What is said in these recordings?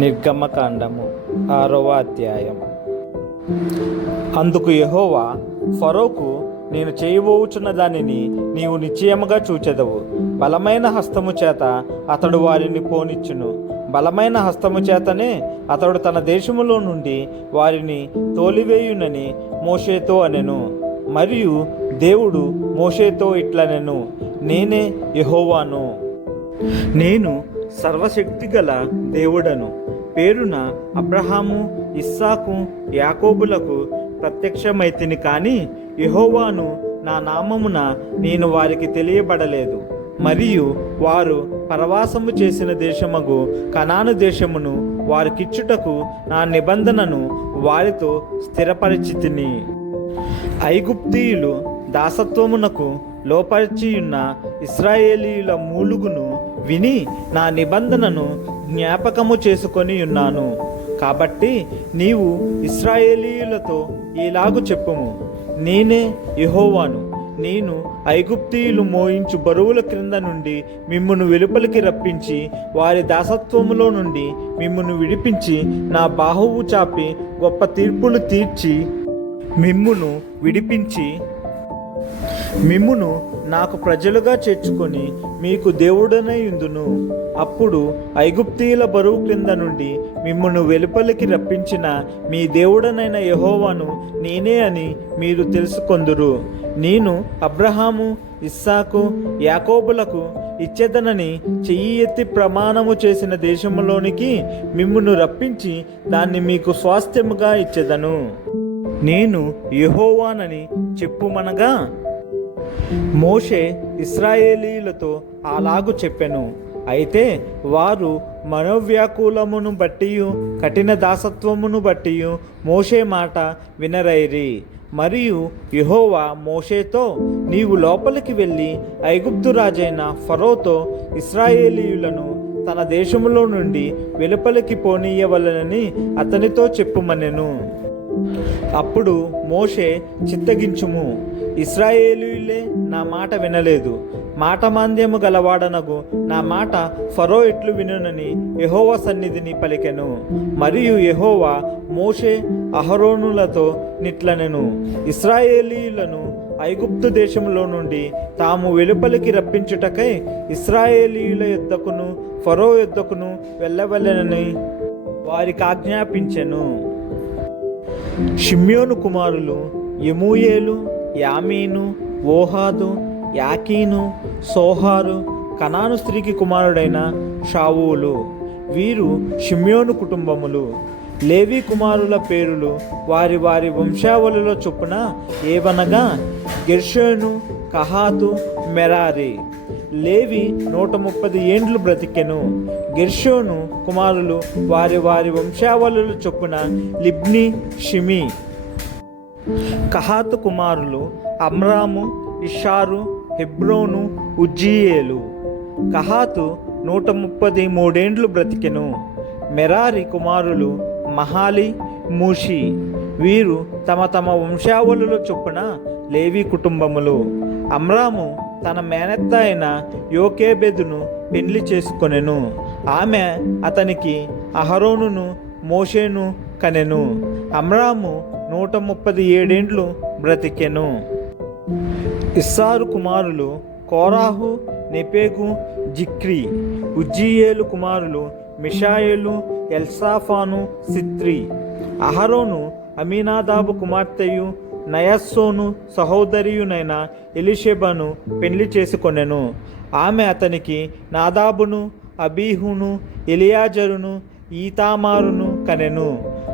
నిర్గమకాండము 6వ అధ్యాయం. అందుకు యెహోవా ఫరోకు, నేను చేయబోచున్న దానిని నీవు నిశ్చయముగా చూచెదవు. బలమైన హస్తము చేత అతడు వారిని పోనిచ్చును. బలమైన హస్తము చేతనే అతడు తన దేశములో నుండి వారిని తోలివేయునని మోషేతో అనెను. మరియు దేవుడు మోషేతో ఇట్లనెను, నేనే యెహోవాను. నేను సర్వశక్తిగల దేవుడను. పేరున అబ్రహాము, ఇస్సాకు, యాకోబులకు ప్రత్యక్షమైతిని, కానీ యెహోవాను నా నామమున నేను వారికి తెలియబడలేదు. మరియు వారు పరవాసము చేసిన దేశమగు కనాను దేశమును వారికిచ్చుటకు నా నిబంధనను వారితో స్థిరపరిచితిని. ఐగుప్తీయులు దాసత్వమునకు లోపరిచియున్న ఇశ్రాయేలీయుల మూలుగును విని నా నిబంధనను జ్ఞాపకము చేసుకొని ఉన్నాను. కాబట్టి నీవు ఇశ్రాయేలీయులతో ఇలాగు చెప్పుము, నేనే యెహోవాను. నేను ఐగుప్తీయులు మోయించు బరువుల క్రింద నుండి మిమ్మును వెలుపలికి రప్పించి వారి దాసత్వములో నుండి మిమ్మును విడిపించి నా బాహువు చాపి గొప్ప తీర్పులు తీర్చి మిమ్మును విడిపించి మిమ్మును నాకు ప్రజలుగా చేర్చుకొని మీకు దేవుడనై యుందును. అప్పుడు ఐగుప్తీయుల బరువు క్రింద నుండి మిమ్మును వెలుపలికి రప్పించిన మీ దేవుడనైన యెహోవాను నేనే అని మీరు తెలుసుకొందురు. నేను అబ్రహాము, ఇస్సాకు, యాకోబులకు ఇచ్చేదనని చెయ్యి ఎత్తి ప్రమాణము చేసిన దేశములోనికి మిమ్మును రప్పించి దాన్ని మీకు స్వాస్థ్యముగా ఇచ్చేదను. నేను యెహోవానని చెప్పుమనగా మోషే ఇశ్రాయేలీయులతో అలాగు చెప్పెను. అయితే వారు మనోవ్యాకులమును బట్టియు కఠిన దాసత్వమును బట్టియు మోషే మాట వినరైరి. మరియు యెహోవా మోషేతో, నీవు లోపలికి వెళ్ళి ఐగుప్తు రాజైన ఫరోతో ఇశ్రాయేలీయులను తన దేశములో నుండి వెలుపలికి పోనీయవలెనని అతనితో చెప్పుమనెను. అప్పుడు మోషే, చిత్తగించుము, ఇశ్రాయేలీయులే నా మాట వినలేదు. మాట మాంద్యము గలవాడనగు నా మాట ఫరో ఎట్లు వినునని యెహోవా సన్నిధిని పలికెను. మరియు యెహోవా మోషే అహరోనులతో నిట్లనెను, ఇశ్రాయేలీయులను ఐగుప్తు దేశంలో నుండి తాము వెలుపలికి రప్పించుటకై ఇశ్రాయేలీయుల యొద్దకును ఫరో యొద్దకును వెళ్ళవలెనని వారికి ఆజ్ఞాపించెను. షిమ్యోను కుమారులు యెమూయేలు, యామీను, ఓహాదు, యాకీను, సోహారు, కనాను స్త్రీకి కుమారుడైన షావూలు. వీరు షిమ్యోను కుటుంబములు. లేవి కుమారుల పేరులు వారి వారి వంశావళిలో చొప్పున ఏవనగా గెర్షోను, కహాతు, మెరారి. లేవి 130 ఏండ్లు బ్రతికెను. గెర్షోను కుమారులు వారి వారి వంశావళుల చొప్పున లిబ్ని, షిమి. కహాతు కుమారులు అమ్రాము, ఇషారు, హెబ్రోను, ఉజ్జీయేలు. కహాతు 133 ఏండ్లు బ్రతికెను. మెరారి కుమారులు మహాలి, మూషి. వీరు తమ తమ వంశావళుల చొప్పున లేవి కుటుంబములు. అమ్రాము తన మేనత్త అయిన యోకేబెదును పెళ్లి చేసుకొనెను. ఆమె అతనికి అహరోనును, మోషేను కనెను. అమ్రాము 137 ఏండ్లు బ్రతికెను. ఇస్సారు కుమారులు కోరాహు, నెపేగు, జిక్రి. ఉజ్జీయేలు కుమారులు మిషాయేలు, ఎల్సాఫాను, సిత్రి. అహరోను అమీనాదాబు కుమార్తెయు నయస్సోను సహోదరియునైన ఎలీషెబను పెళ్లి చేసుకొనెను. ఆమె అతనికి నాదాబును, అబీహును, ఎలియాజరును, ఈతామారును కనెను.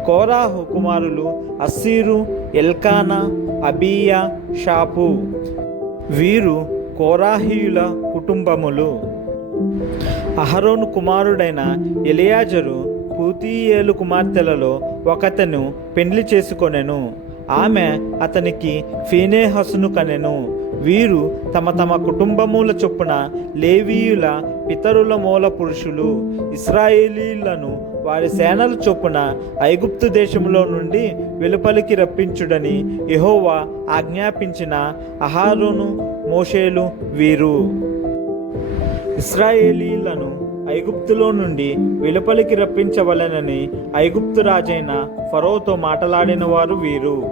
కోరాహు కుమారులు అస్సీరు, ఎల్కానా, అబీయా, షాపు. వీరు కోరాహీయుల కుటుంబములు. అహరోను కుమారుడైన ఎలియాజరు పూతీయేలు కుమార్తెలలో ఒకతను పెళ్లి చేసుకొనెను. ఆమె అతనికి ఫీనేహసును కనెను. వీరు తమ తమ కుటుంబముల చొప్పున లేవీయుల పితరుల మూల పురుషులు. ఇశ్రాయేలీయులను వారి సేనల చొప్పున ఐగుప్తు దేశంలో నుండి వెలుపలికి రప్పించుడని యెహోవా ఆజ్ఞాపించిన అహరోను, మోషేలు వీరు. ఇశ్రాయేలీయులను ఐగుప్తులో నుండి వెలుపలికి రప్పించవలెనని ఐగుప్తు రాజైన ఫరోతో మాటలాడిన వారు వీరు.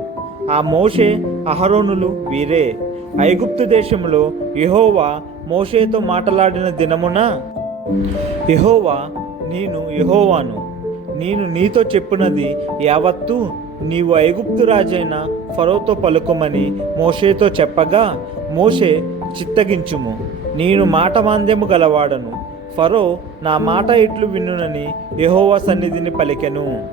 ఆ మోషే అహరోనులు వీరే. ఐగుప్తు దేశంలో యెహోవా మోషేతో మాటలాడిన దినమున, యెహోవా, నేను యెహోవాను, నేను నీతో చెప్పునది యావత్తు నీవు ఐగుప్తు రాజైన ఫరోతో పలుకుమని మోషేతో చెప్పగా, మోషే, చిత్తగించుము, నేను మాటమాంద్యము గలవాడను, ఫరో నా మాట ఇట్లు వినునని యెహోవా సన్నిధిని పలికెను.